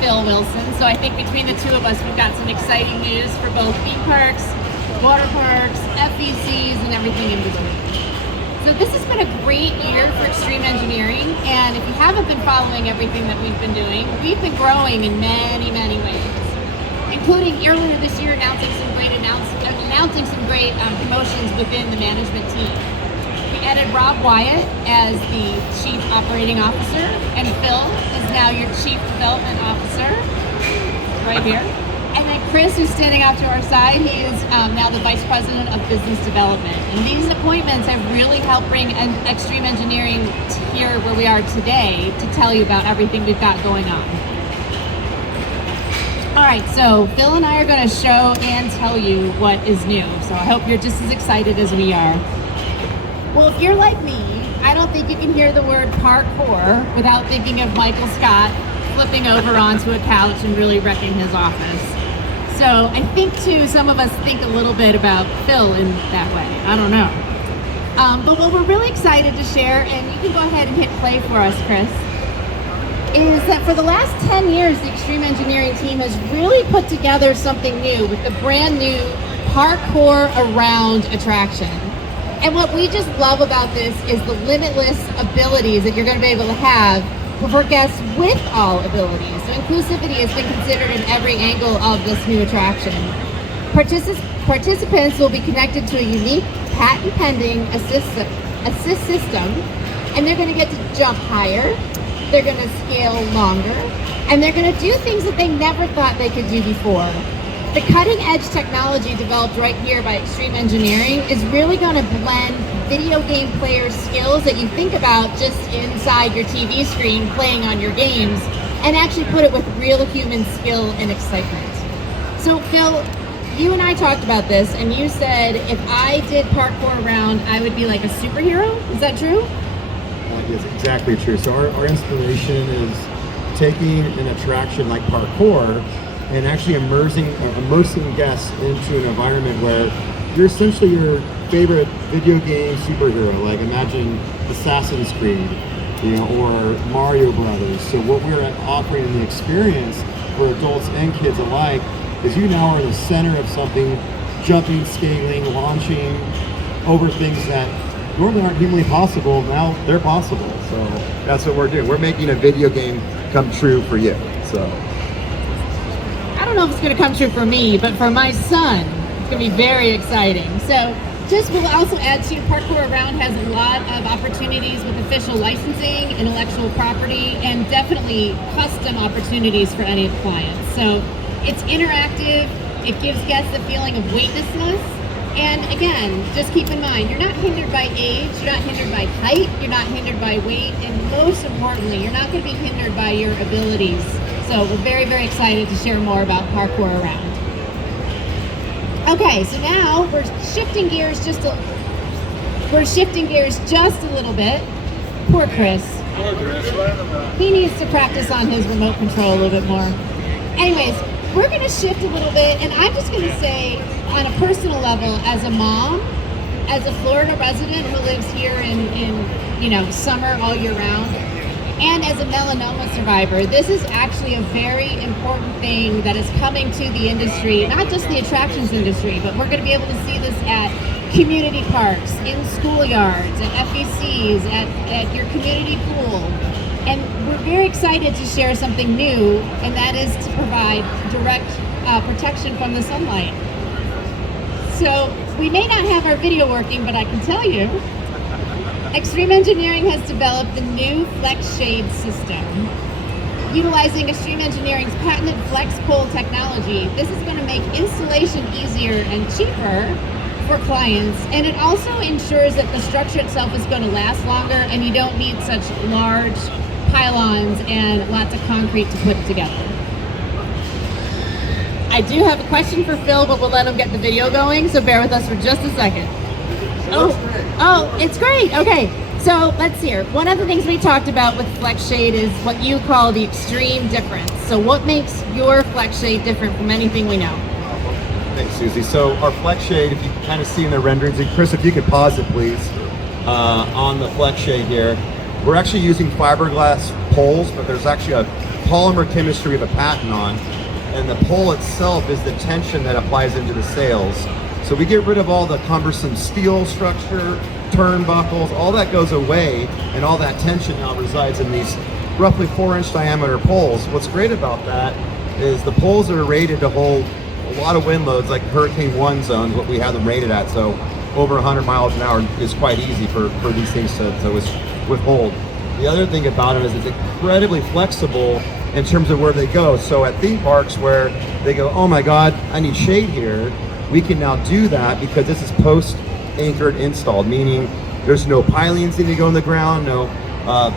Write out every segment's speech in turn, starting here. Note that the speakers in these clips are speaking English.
Phil Wilson. So I think between the two of us, we've got some exciting news for both theme parks, water parks, FECs, and everything in between. So this has been a great year for extreme engineering, and if you haven't been following everything that we've been doing, we've been growing in many, many ways, including earlier this year announcing some great promotions within the management team. We added Rob Wyatt as the Chief Operating Officer, and Phil is now your Chief Development Officer, right here. And then Chris, who's standing off to our side, he is now the Vice President of Business Development. And these appointments have really helped bring extreme engineering here where we are today to tell you about everything we've got going on. All right, so Phil and I are going to show and tell you what is new. So I hope you're just as excited as we are. Well, if you're like me, I don't think you can hear the word parkour without thinking of Michael Scott flipping over onto a couch and really wrecking his office. So I think too, some of us think a little bit about Phil in that way. I don't know. But what we're really excited to share, and you can go ahead and hit play for us, Chris, is that for the last 10 years, the Extreme Engineering team has really put together something new with the brand new Parkour Around attraction. And what we just love about this is the limitless abilities that you're going to be able to have for guests with all abilities. So inclusivity has been considered in every angle of this new attraction. Participants will be connected to a unique patent-pending assist system, and they're going to get to jump higher, they're going to scale longer, and they're going to do things that they never thought they could do before. The cutting-edge technology developed right here by Extreme Engineering is really going to blend video game players' skills that you think about just inside your TV screen playing on your games, and actually put it with real human skill and excitement. So Phil, you and I talked about this, and you said if I did Parkour Around, I would be like a superhero. Is that true? It's exactly true. So our inspiration is taking an attraction like parkour and actually immersing guests into an environment where you're essentially your favorite video game superhero. Like imagine Assassin's Creed, or Mario Brothers. So what we're offering in the experience for adults and kids alike is you now are in the center of something, jumping, scaling, launching over things that normally aren't humanly possible. Now they're possible. So that's what we're doing. We're making a video game come true for you. So I don't know if it's going to come true for me, but for my son, it's going to be very exciting. So just we'll also add to Parkour Around has a lot of opportunities with official licensing, intellectual property, and definitely custom opportunities for any of the clients. So it's interactive, it gives guests a feeling of weightlessness, and again, just keep in mind, you're not hindered by age, you're not hindered by height, you're not hindered by weight, and most importantly, you're not going to be hindered by your abilities. So we're very, very excited to share more about Parkour Around. Okay, so now we're shifting gears just a little bit. Poor Chris. He needs to practice on his remote control a little bit more. Anyways, we're going to shift a little bit, and I'm just going to say, on a personal level, as a mom, as a Florida resident who lives here in summer all year round, and as a melanoma survivor, this is actually a very important thing that is coming to the industry, not just the attractions industry, but we're going to be able to see this at community parks, in schoolyards, at FECs, at your community pool. And we're very excited to share something new, and that is to provide direct protection from the sunlight. So we may not have our video working, but I can tell you, Extreme Engineering has developed the new Flex Shade system. Utilizing Extreme Engineering's patented Flex Pole technology, this is going to make installation easier and cheaper for clients, and it also ensures that the structure itself is going to last longer and you don't need such large pylons and lots of concrete to put it together. I do have a question for Phil, but we'll let him get the video going, so bear with us for just a second. Oh, it's great. Okay, so let's hear. One of the things we talked about with Flex Shade is what you call the extreme difference. So what makes your Flex Shade different from anything we know? Thanks, Susie. So our Flex Shade, if you can kind of see in the renderings, and Chris, if you could pause it, please, on the Flex Shade here. We're actually using fiberglass poles, but there's actually a polymer chemistry we have a patent on, and the pole itself is the tension that applies into the sails. So we get rid of all the cumbersome steel structure, turnbuckles, all that goes away, and all that tension now resides in these roughly 4-inch diameter poles. What's great about that is the poles are rated to hold a lot of wind loads, like Hurricane 1 zones, what we have them rated at. So over 100 miles an hour is quite easy for these things to withhold. The other thing about it is it's incredibly flexible in terms of where they go. So at theme parks where they go, oh my God, I need shade here, we can now do that because this is post-anchored installed, meaning there's no pilings needing to go in the ground, no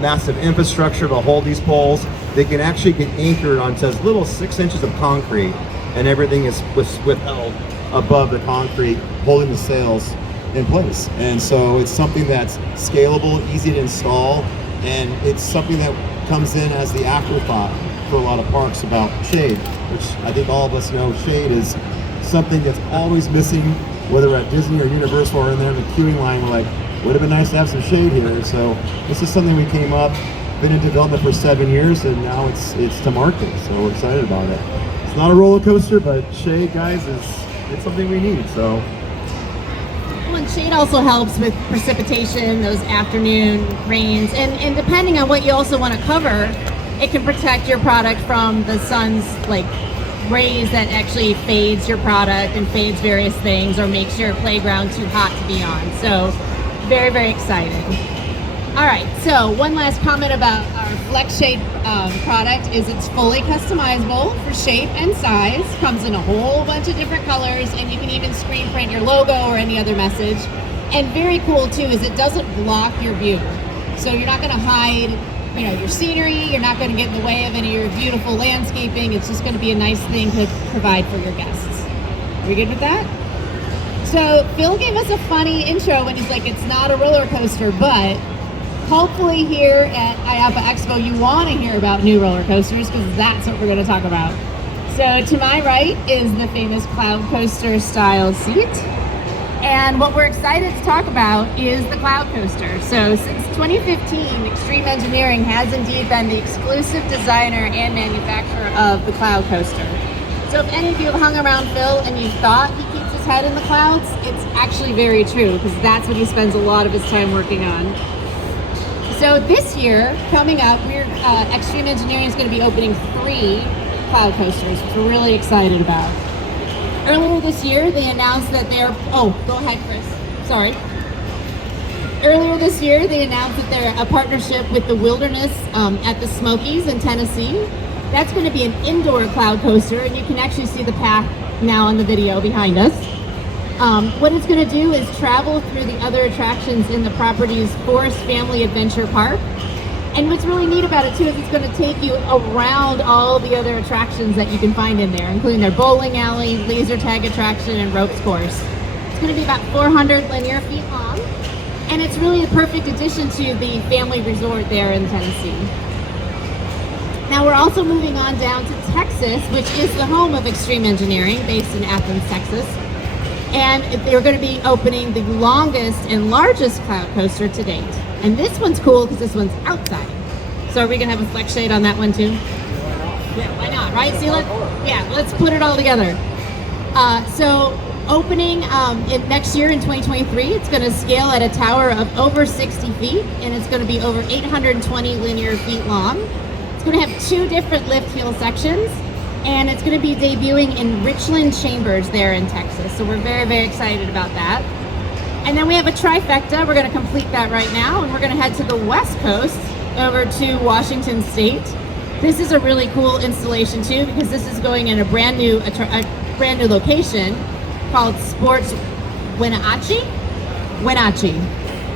massive infrastructure to hold these poles. They can actually get anchored onto as little 6 inches of concrete, and everything is withheld above the concrete, holding the sails in place. And so it's something that's scalable, easy to install, and it's something that comes in as the afterthought for a lot of parks about shade, which I think all of us know shade is something that's always missing, whether we're at Disney or Universal or in there in the queuing line. We're like, would have been nice to have some shade here. So this is something we came up, been in development for 7 years, and now it's to market. So we're excited about it. It's not a roller coaster, but shade, guys, it's something we need. So. Well, and shade also helps with precipitation, those afternoon rains, and depending on what you also want to cover, it can protect your product from the sun's rays that actually fades your product and fades various things or makes your playground too hot to be on. So very, very excited. All right, so one last comment about our Flex Shade product is it's fully customizable for shape and size, comes in a whole bunch of different colors, and you can even screen print your logo or any other message. And very cool too is it doesn't block your view. So you're not gonna hide your scenery, you're not gonna get in the way of any of your beautiful landscaping. It's just gonna be a nice thing to provide for your guests. Are we good with that? So Phil gave us a funny intro when he's like, it's not a roller coaster, but hopefully here at IAAPA Expo you want to hear about new roller coasters, because that's what we're going to talk about. So to my right is the famous Cloud Coaster style seat, and what we're excited to talk about is the Cloud Coaster. So since 2015, Extreme Engineering has indeed been the exclusive designer and manufacturer of the Cloud Coaster. So if any of you have hung around Phil and you thought he keeps his head in the clouds, it's actually very true, because that's what he spends a lot of his time working on. So this year, coming up, Extreme Engineering is going to be opening 3 Cloud Coasters, which we're really excited about. Earlier this year, they announced that go ahead, Chris. Sorry. Earlier this year, they announced that they're a partnership with the Wilderness at the Smokies in Tennessee. That's going to be an indoor Cloud Coaster, and you can actually see the path now on the video behind us. What it's going to do is travel through the other attractions in the property's Forest Family Adventure Park. And what's really neat about it too is it's going to take you around all the other attractions that you can find in there, including their bowling alley, laser tag attraction, and ropes course. It's going to be about 400 linear feet long, and it's really the perfect addition to the family resort there in Tennessee. Now we're also moving on down to Texas, which is the home of Extreme Engineering, based in Athens, Texas. And they're going to be opening the longest and largest Cloud Coaster to date. And this one's cool because this one's outside. So are we going to have a flex shade on that one too? Yeah, why not, right? See, let's put it all together. So opening next year in 2023, it's going to scale at a tower of over 60 feet, and it's going to be over 820 linear feet long. It's going to have 2 different lift hill sections, and it's going to be debuting in Richland Chambers there in Texas. So we're very, very excited about that. And then we have a trifecta. We're going to complete that right now, and we're going to head to the West Coast over to Washington State. This is a really cool installation too, because this is going in a brand new location called Sports Wenatchee.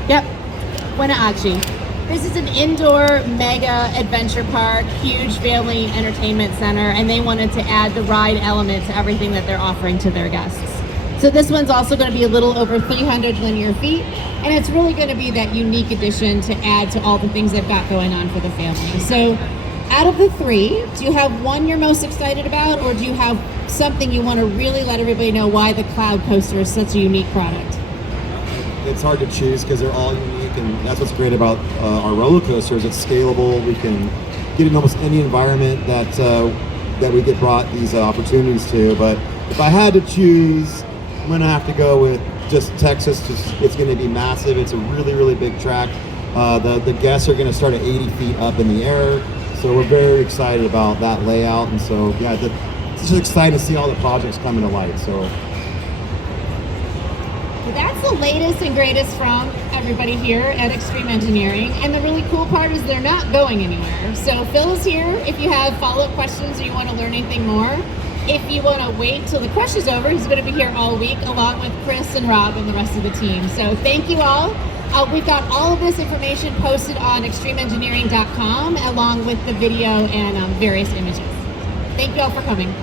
Yep, Wenatchee. This is an indoor mega adventure park, huge family entertainment center, and they wanted to add the ride element to everything that they're offering to their guests. So this one's also going to be a little over 300 linear feet, and it's really going to be that unique addition to add to all the things they've got going on for the family. So out of the 3, do you have one you're most excited about, or do you have something you want to really let everybody know why the Cloud Coaster is such a unique product? It's hard to choose because they're all unique, and that's what's great about our roller coasters. It's scalable. We can get in almost any environment that we get brought these opportunities to. But if I had to choose, I'm gonna have to go with just Texas. It's gonna be massive. It's a really, really big track. The guests are gonna start at 80 feet up in the air. So we're very excited about that layout. And so, yeah, it's just exciting to see all the projects coming to light. So that's the latest and greatest from everybody here at Extreme Engineering. And the really cool part is they're not going anywhere. So Phil is here if you have follow-up questions or you want to learn anything more. If you want to wait till the crush is over, he's going to be here all week along with Chris and Rob and the rest of the team. So thank you all. We've got all of this information posted on extremeengineering.com along with the video and various images. Thank you all for coming.